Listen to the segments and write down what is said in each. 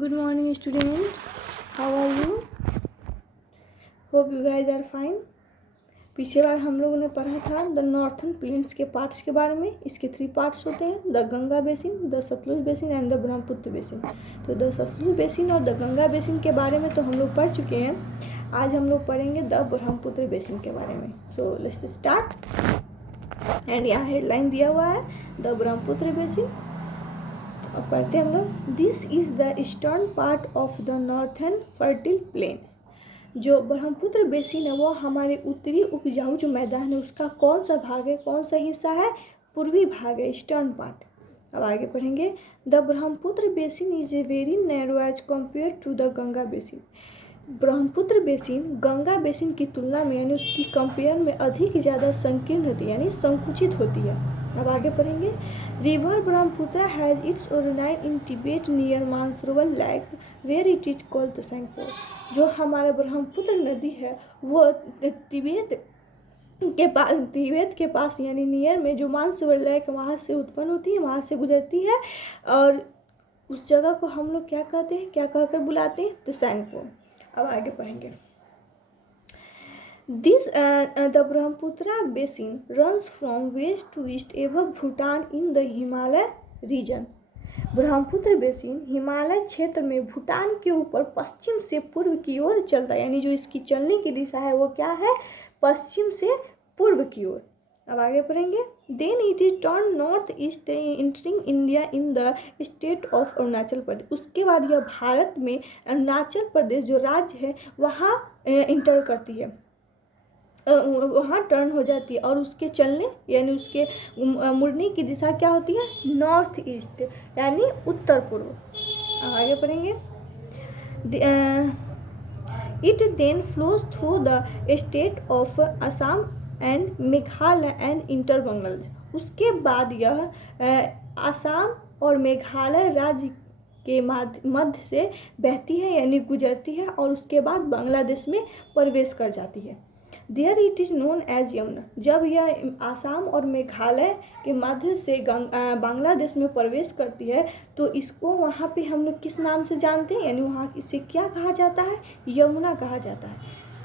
Good morning, student. How are you? Hope you guys are fine. पिछले बार हम लोगों ने पढ़ा था द नॉर्थन प्लेन्स के पार्ट्स के बारे में. इसके 3 पार्ट्स होते हैं, the Ganga basin, the Sutlej basin and the Brahmaputra basin. तो द सतलुज बेसिन और द गंगा बेसिन के बारे में तो हम लोग पढ़ चुके हैं. आज हम लोग पढ़ेंगे द ब्रह्मपुत्र बेसिन के बारे में. So let's start. एंड यहाँ हेडलाइन दिया हुआ है द ब्रह्मपुत्र बेसिन. अब पढ़ते हैं हम लोग. This is the eastern part of the northern fertile plain. जो ब्रह्मपुत्र बेसिन है वो हमारे उत्तरी उपजाऊ जो मैदान है उसका कौन सा भाग है, कौन सा हिस्सा है? पूर्वी भाग है, ईस्टर्न पार्ट. अब आगे पढ़ेंगे. The Brahmaputra basin is a very narrow as compare to the Ganga basin. Brahmaputra basin Ganga basin की तुलना में यानी उसकी कंपेयर में अधिक ज़्यादा संकीर्ण होती है यानी संकुचित होती है. अब आगे पढ़ेंगे. River Brahmaputra has its origin in Tibet near Mansarovar lake where it is called the Tsangpo. जो हमारा ब्रह्मपुत्र नदी है वो तिब्बत के पास यानी नियर में जो मानसरोवर लेक वहाँ से उत्पन्न होती है, वहाँ से गुजरती है और उस जगह को हम लोग क्या कहते हैं, क्या कहकर बुलाते हैं? द सेंगपो. अब आगे पढ़ेंगे. The Brahmaputra basin runs from west to east above Bhutan in the Himalaya region. Brahmaputra basin Himalaya क्षेत्र में भूटान के ऊपर पश्चिम से पूर्व की ओर चलता है यानी जो इसकी चलने की दिशा है वो क्या है? पश्चिम से पूर्व की ओर. अब आगे पढ़ेंगे. Then it is turn north east entering India in the state of Arunachal Pradesh. उसके बाद यह भारत में अरुणाचल प्रदेश जो राज्य है वहाँ इंटर करती है, वहाँ टर्न हो जाती है और उसके चलने यानी उसके मुड़ने की दिशा क्या होती है? नॉर्थ ईस्ट यानी उत्तर पूर्व. आगे पढ़ेंगे. It then flows through the state of Assam and Meghalaya and enter Bengal. उसके बाद यह असम और मेघालय राज्य के मध्य से बहती है यानी गुजरती है और उसके बाद बांग्लादेश में प्रवेश कर जाती है. There it is known as Yamuna. जब यह आसाम और मेघालय के मध्य से बांग्लादेश में प्रवेश करती है तो इसको वहाँ पे हम लोग किस नाम से जानते हैं यानी वहाँ इसे क्या कहा जाता है? यमुना कहा जाता है.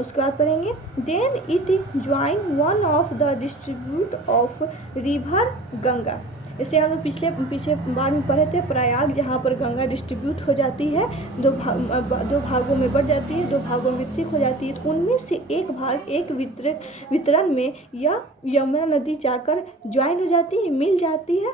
उसके बाद पढ़ेंगे. Then it join one of the distribute of river Ganga. इसे हम लोग पीछे बार में पढ़े थे प्रयाग, जहाँ पर गंगा डिस्ट्रीब्यूट हो जाती है, दो भागों में बढ़ जाती है, 2 भागों में वितरित हो जाती है. तो उनमें से एक भाग एक वितरण में यह यमुना नदी जाकर ज्वाइन हो जाती है, मिल जाती है.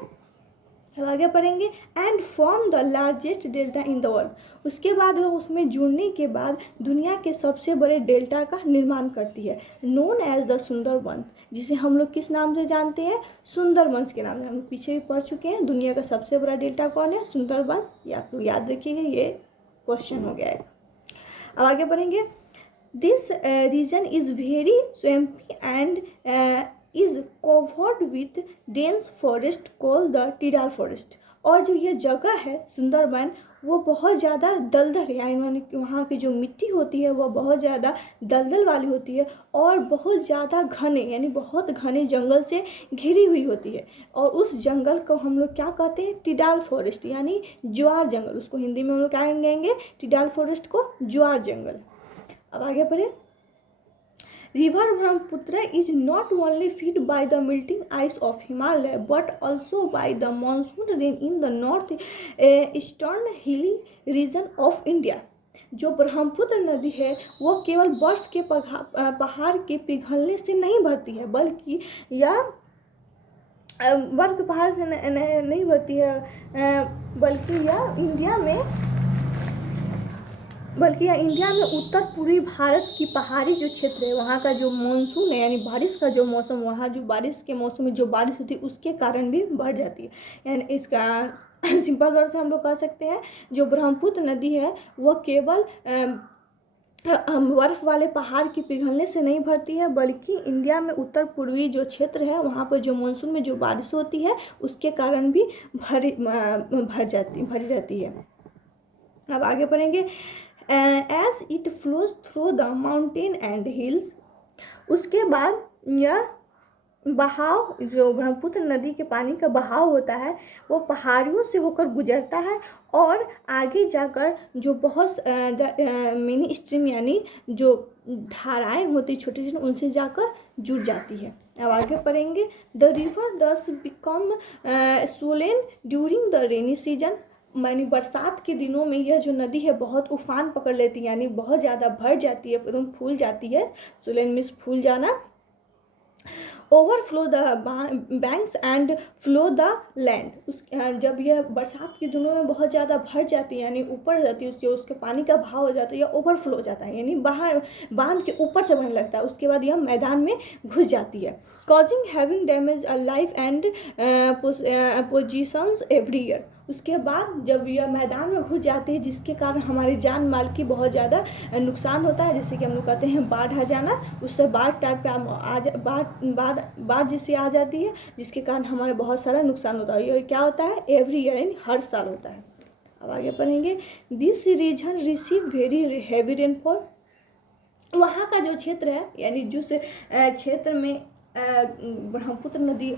अब आगे पढ़ेंगे. And form the largest delta in the world. उसके बाद वह उसमें जुड़ने के बाद दुनिया के सबसे बड़े डेल्टा का निर्माण करती है, नोन एज द सुंदरबंस, जिसे हम लोग किस नाम से जानते हैं? सुंदरबंस के नाम से. हम लोग पीछे भी पढ़ चुके हैं. दुनिया का सबसे बड़ा डेल्टा कौन है? सुंदरबंस. या आप लोग याद रखिएगा, ये क्वेश्चन हो गया है. अब आगे बढ़ेंगे. This region is very swampy and is covered with dense forest called the tidal forest. और जो ये जगह है सुंदरबन वो बहुत ज़्यादा दलदल है यानी वहाँ की जो मिट्टी होती है वो बहुत ज़्यादा दलदल वाली होती है और बहुत ज़्यादा घने यानी बहुत घने जंगल से घिरी हुई होती है. और उस जंगल को हम लोग क्या कहते हैं? टिडाल फॉरेस्ट यानी ज्वार जंगल. उसको हिंदी में हम लोग क्या कहेंगे? टिडाल फॉरेस्ट को ज्वार जंगल. अब आगे बढ़े. River Brahmaputra is not only fed by the melting ice of Himalaya but also by the monsoon rain in the north eastern hilly region of India. जो ब्रह्मपुत्र नदी है वो केवल बर्फ के पहाड़ के पिघलने से नहीं भरती है बल्कि यह बर्फ के पहाड़ से नहीं भरती है बल्कि यह इंडिया में उत्तर पूर्वी भारत की पहाड़ी जो क्षेत्र है वहाँ का जो मानसून है यानी बारिश का जो मौसम, वहाँ जो बारिश के मौसम में जो बारिश होती है उसके कारण भी बढ़ जाती है. यानी इसका सिंपल तौर से हम लोग कह सकते हैं जो ब्रह्मपुत्र नदी है वह केवल बर्फ़ वाले पहाड़ की पिघलने से नहीं भरती है बल्कि इंडिया में उत्तर पूर्वी जो क्षेत्र है वहाँ पर जो मानसून में जो बारिश होती है उसके कारण भी भरी रहती है. अब आगे पढ़ेंगे. As it flows through the mountain and hills. उसके बाद यह बहाव, जो ब्रह्मपुत्र नदी के पानी का बहाव होता है वो पहाड़ियों से होकर गुजरता है और आगे जाकर जो बहुत मिनी स्ट्रीम यानी जो धाराएं होती छोटी छोटी उनसे जाकर जुड़ जाती है। अब आगे पढ़ेंगे। द रिवर दस become swollen during the rainy season, यानी बरसात के दिनों में यह जो नदी है बहुत उफान पकड़ लेती है, यानी बहुत ज़्यादा भर जाती है, एकदम फूल जाती है। swollen मीन्स फूल जाना। Overflow the banks and flow the land, उस जब यह बरसात के दिनों में बहुत ज़्यादा भर जाती है यानी ऊपर जाती है, उसके पानी का भाव हो जाता है या ओवरफ्लो हो जाता है यानी बाहर बांध के ऊपर से बहने लगता है, उसके बाद यह मैदान में घुस जाती है। Causing having damage a life and positions every year, उसके बाद जब यह मैदान में घुस जाती है जिसके कारण हमारी जान माल की बहुत ज़्यादा नुकसान होता है, जैसे कि हम लोग कहते हैं बाढ़ आ जाना, उससे बाढ़ टाइप का बाढ़ जिससे आ जाती है जिसके कारण हमारे बहुत सारा नुकसान होता है। ये क्या होता है? एवरी ईयर यानी हर साल होता है। अब आगे पढ़ेंगे। This region receive very heavy rainfall, वहाँ का जो क्षेत्र है यानी जिस क्षेत्र में ब्रह्मपुत्र नदी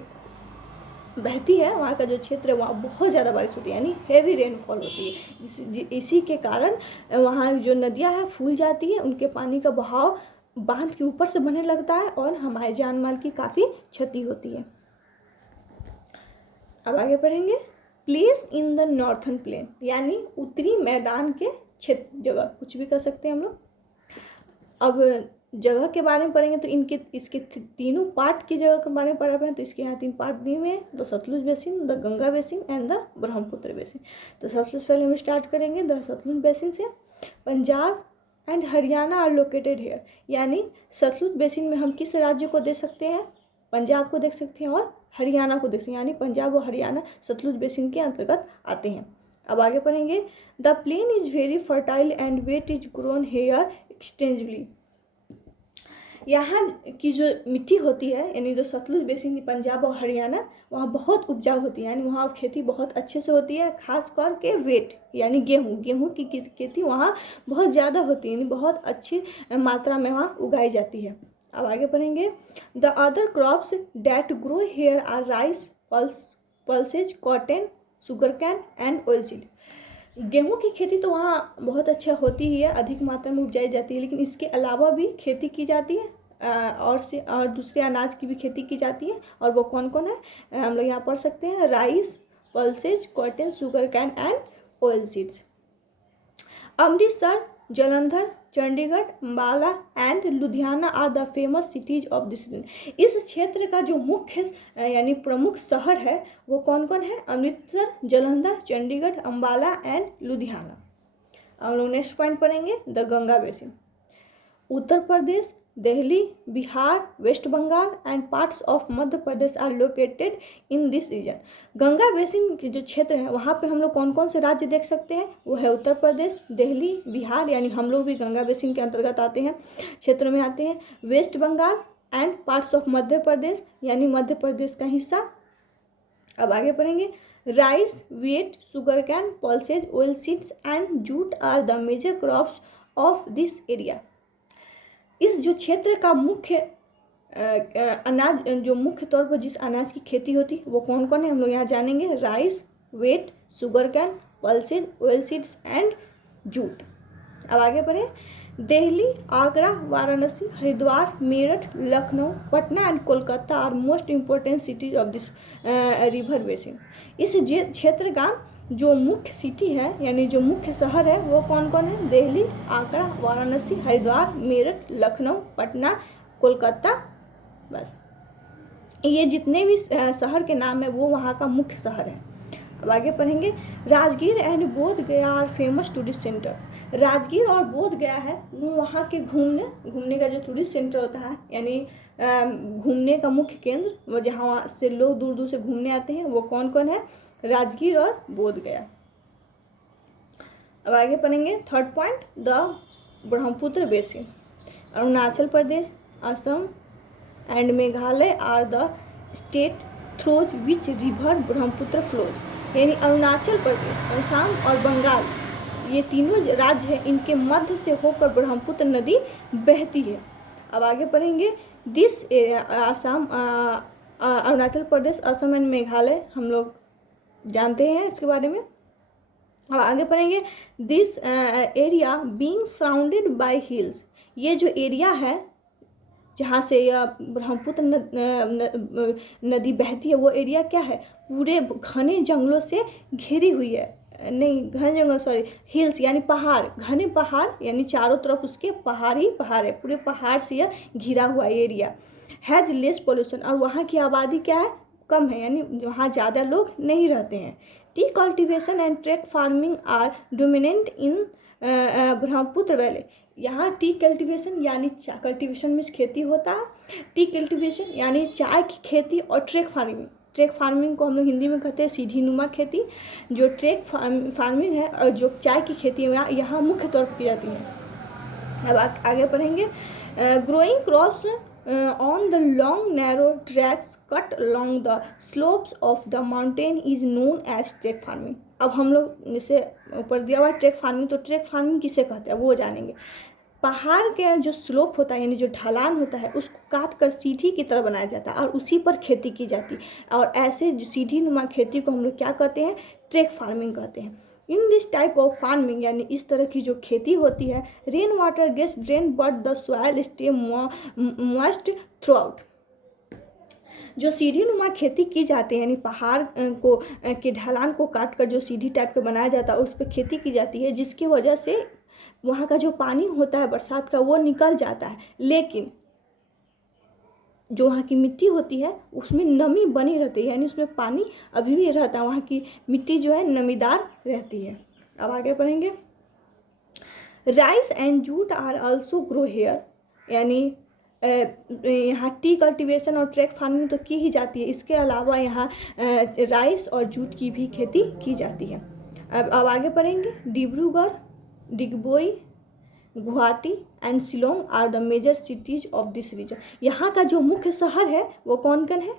बहती है वहाँ का जो क्षेत्र है वहाँ बहुत ज़्यादा बारिश होती है यानी हेवी रेनफॉल होती है, इसी के कारण वहाँ जो नदियाँ हैं फूल जाती है, उनके पानी का बहाव बांध के ऊपर से बनने लगता है और हमारे जान माल की काफ़ी क्षति होती है। अब आगे पढ़ेंगे। Place in the northern plain, यानी उत्तरी मैदान के क्षेत्र, जगह कुछ भी कर सकते हैं हम लोग। अब जगह के बारे में पढ़ेंगे तो इसके तीनों पार्ट की जगह के बारे में पढ़ा है, तो इसके यहाँ 3 पार्ट दिए हुए हैं, the Sutlej basin, the Ganga basin and the Brahmaputra basin. तो सबसे पहले हम स्टार्ट करेंगे द सतलुज बेसिन से। Punjab and Haryana are located here, यानी सतलुज बेसिन में हम किस राज्य को देख सकते हैं? पंजाब को देख सकते हैं और हरियाणा को देख सकते हैं, यानी पंजाब और हरियाणा सतलुज बेसिन के अंतर्गत आते हैं। अब आगे पढ़ेंगे। The plain is very fertile and wheat is grown here extensively, यहाँ की जो मिट्टी होती है यानी जो सतलुज बेसिन पंजाब और हरियाणा वहाँ बहुत उपजाऊ होती है, यानी वहाँ खेती बहुत अच्छे से होती है, खास करके वेट यानी गेहूँ की खेती वहाँ बहुत ज़्यादा होती है, यानी बहुत अच्छी मात्रा में वहाँ उगाई जाती है। अब आगे पढ़ेंगे। The other crops that grow here are rice, pulses, cotton, sugar cane and oilseed. गेहूं की खेती तो वहाँ बहुत अच्छा होती ही है, अधिक मात्रा में उपजाई जाती है, लेकिन इसके अलावा भी खेती की जाती है और दूसरे अनाज की भी खेती की जाती है। और वो कौन कौन है हम लोग यहाँ पढ़ सकते हैं। Rice, pulses, cotton, sugar cane and oil seeds. Amritsar, Jalandhar, Chandigarh, Ambala and Ludhiana are the famous cities of this region. इस क्षेत्र का जो मुख्य यानी प्रमुख शहर है वो कौन कौन है? अमृतसर, जालंधर, चंडीगढ़, अंबाला एंड लुधियाना। हम लोग नेक्स्ट पॉइंट पढ़ेंगे the Ganga basin. Uttar Pradesh, Delhi, Bihar, west Bengal and parts of Madhya Pradesh are located in this region. Ganga basin के जो क्षेत्र है वहाँ पे हम लोग कौन कौन से राज्य देख सकते हैं? वो है उत्तर प्रदेश, दिल्ली, बिहार, यानी हम लोग भी गंगा बेसिन के अंतर्गत आते हैं, क्षेत्र में आते हैं। West Bengal and parts of Madhya Pradesh, यानी मध्य प्रदेश का हिस्सा। अब आगे पढ़ेंगे। Rice, wheat, sugar cane, pulses, oil seeds and jute are the major crops of this area. इस जो क्षेत्र का मुख्य अनाज, जो मुख्य तौर पर जिस अनाज की खेती होती है वो कौन कौन है हम लोग यहाँ जानेंगे। Rice, wheat, sugar cane, pulses, oil seeds and jute. अब आगे बढ़े। Delhi, Agra, Varanasi, Haridwar, Meerut, Lucknow, Patna and Kolkata are most important cities of this river basin. इस क्षेत्र का जो मुख्य सिटी है यानी जो मुख्य शहर है वो कौन कौन है? दिल्ली, आगरा, वाराणसी, हरिद्वार, मेरठ, लखनऊ, पटना, कोलकाता। बस ये जितने भी शहर के नाम है वो वहाँ का मुख्य शहर है। अब आगे पढ़ेंगे। Rajgir and Bodh Gaya are famous tourist center. Rajgir और बोध गया है वो वहाँ के घूमने का जो टूरिस्ट सेंटर होता है यानी घूमने का मुख्य केंद्र, वो जहाँ से लोग दूर दूर से घूमने आते हैं वो कौन कौन है? राजगीर और बोध गया। अब आगे पढ़ेंगे। Third point the Brahmaputra basin. Arunachal Pradesh, Assam and Meghalaya are the state through which river Brahmaputra flows. यानी अरुणाचल प्रदेश, असम और बंगाल ये तीनों राज्य हैं, इनके मध्य से होकर ब्रह्मपुत्र नदी बहती है। अब आगे पढ़ेंगे। दिस अरुणाचल प्रदेश, असम एंड मेघालय हम लोग जानते हैं इसके बारे में। अब आगे पढ़ेंगे। This area being surrounded by hills, ये जो एरिया है जहाँ से यह ब्रह्मपुत्र नदी बहती है वो एरिया क्या है, पूरे घने जंगलों से घिरी हुई है। नहीं, घने जंगल सॉरी, हिल्स यानी पहाड़, घने पहाड़ यानी चारों तरफ उसके पहाड़ ही पहाड़ है, पूरे पहाड़ से यह घिरा हुआ एरिया। हैज़ लेस पोल्यूशन, और वहाँ की आबादी क्या है, कम है, यानी वहाँ ज़्यादा लोग नहीं रहते हैं। Tea cultivation and terrace farming are dominant in Brahmaputra valley, यहाँ टी कल्टिवेशन यानी कल्टिवेशन में खेती होता है, टी कल्टिवेशन यानी चाय की खेती, और ट्रैक फार्मिंग को हम लोग हिंदी में कहते हैं सीढ़ी नुमा खेती। जो ट्रैक फार्मिंग है और जो चाय की खेती है यहाँ मुख्य तौर पर की जाती है। अब आगे पढ़ेंगे। Growing crops on the long narrow terraces cut along the slopes of the mountain is known as terrace farming. अब हम लोग जैसे ऊपर दिया हुआ ट्रैक फार्मिंग, तो ट्रैक फार्मिंग किसे कहते हैं वो जानेंगे। पहाड़ के जो स्लोप होता है यानी जो ढलान होता है उसको काट कर सीढ़ी की तरह बनाया जाता है और उसी पर खेती की जाती है, और ऐसे जो सीढ़ी नुमा खेती को हम लोग क्या कहते हैं, ट्रैक फार्मिंग कहते हैं। In this type of farming यानी इस तरह की जो खेती होती है, rain water gets drain but the soil stay moist throughout. जो सीढ़ी नुमा खेती की जाती है यानी पहाड़ को के ढलान को काट कर जो सीढ़ी टाइप का बनाया जाता है उस पर खेती की जाती है, जिसकी वजह से वहाँ का जो पानी होता है बरसात का वो निकल जाता है, लेकिन जो वहाँ की मिट्टी होती है उसमें नमी बनी रहती है, यानी उसमें पानी अभी भी रहता है, वहाँ की मिट्टी जो है नमीदार रहती है। अब आगे पढ़ेंगे। Rice and jute are also grow here, यानी यहाँ टी कल्टीवेशन और ट्रैक फार्मिंग तो की ही जाती है, इसके अलावा यहाँ राइस और जूट की भी खेती की जाती है। अब आगे पढ़ेंगे। Dibrugarh, Digboi, Guwahati and Shillong are the major cities of this region. यहाँ का जो मुख्य शहर है वो कौन कौन है,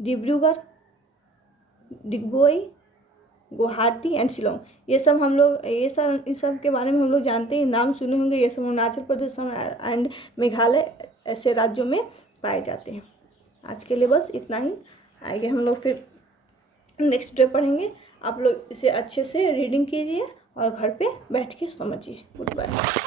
डिब्रूगढ़, डिगबोई, गुवाहाटी एंड शिलोंग। ये सब हम लोग इस सब के बारे में हम लोग जानते हैं, नाम सुने होंगे। ये सब अरुणाचल प्रदेश एंड मेघालय ऐसे राज्यों में पाए जाते हैं। आज के लिए बस इतना ही, आगे हम लोग फिर नेक्स्ट डे पढ़ेंगे। आप लोग इसे अच्छे से रीडिंग कीजिए और घर पे बैठ के समझिए। Good bye.